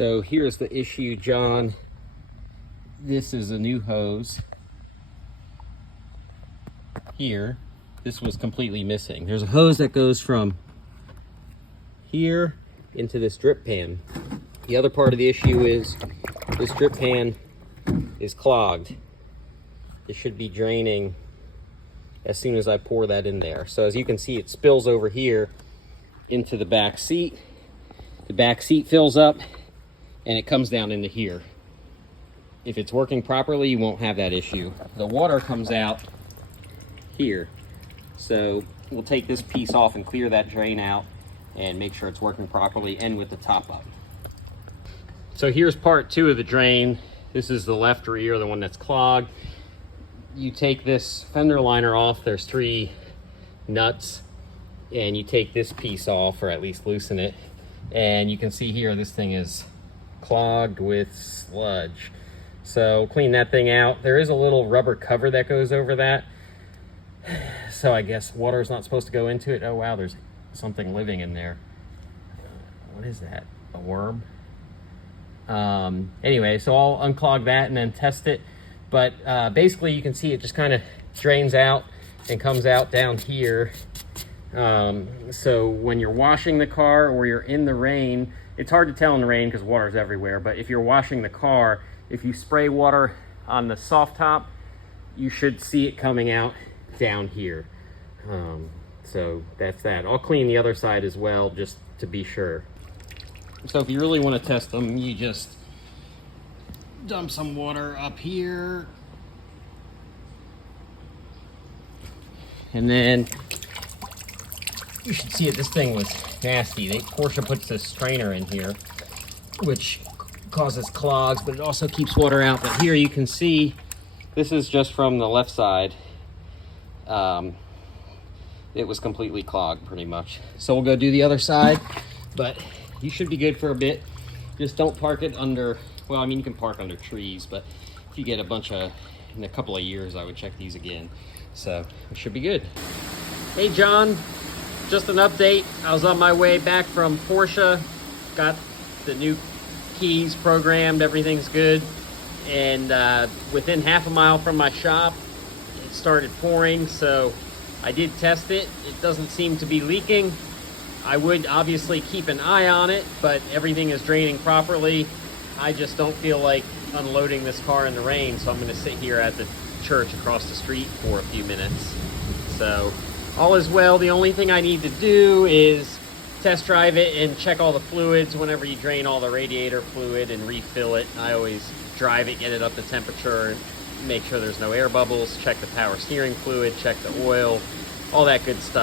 So here's the issue, John. This is a new hose here. This was completely missing. There's a hose that goes from here into this drip pan. The other part of the issue is this drip pan is clogged. It should be draining as soon as I pour that in there. So as you can see, it spills over here into the back seat. The back seat fills up and it comes down into here. If it's working properly, you won't have that issue. The water comes out here. So we'll take this piece off and clear that drain out and make sure it's working properly and with the top up. So here's part 2 of the drain. This is the left rear, the one that's clogged. You take this fender liner off. There's 3 nuts, and you take this piece off, or at least loosen it. And you can see here, this thing is clogged with sludge. So clean that thing out. There is a little rubber cover that goes over that. So I guess water is not supposed to go into it. Oh wow, there's something living in there. What is that? A worm? Anyway, so I'll unclog that and then test it. But basically you can see it just kind of drains out and comes out down here. So when you're washing the car or you're in the rain, it's hard to tell in the rain because water's everywhere, but if you're washing the car, if you spray water on the soft top, you should see it coming out down here. So that's that. I'll clean the other side as well just to be sure. So if you really want to test them, you just dump some water up here. And then you should see it. This thing was nasty. Porsche puts this strainer in here, which causes clogs, but it also keeps water out. But here you can see, this is just from the left side. It was completely clogged pretty much. So we'll go do the other side, but you should be good for a bit. Just don't park it under, well, I mean, you can park under trees, but if you get a bunch of, in a couple of years, I would check these again. So it should be good. Hey, John, just an update. I was on my way back from Porsche, got the new keys programmed, everything's good. And within half a mile from my shop, it started pouring, so I did test it. It doesn't seem to be leaking. I would obviously keep an eye on it, but everything is draining properly. I just don't feel like unloading this car in the rain, so I'm going to sit here at the church across the street for a few minutes. So all is well. The only thing I need to do is test drive it and check all the fluids whenever you drain all the radiator fluid and refill it. I always drive it, get it up to temperature, make sure there's no air bubbles, check the power steering fluid, check the oil, all that good stuff.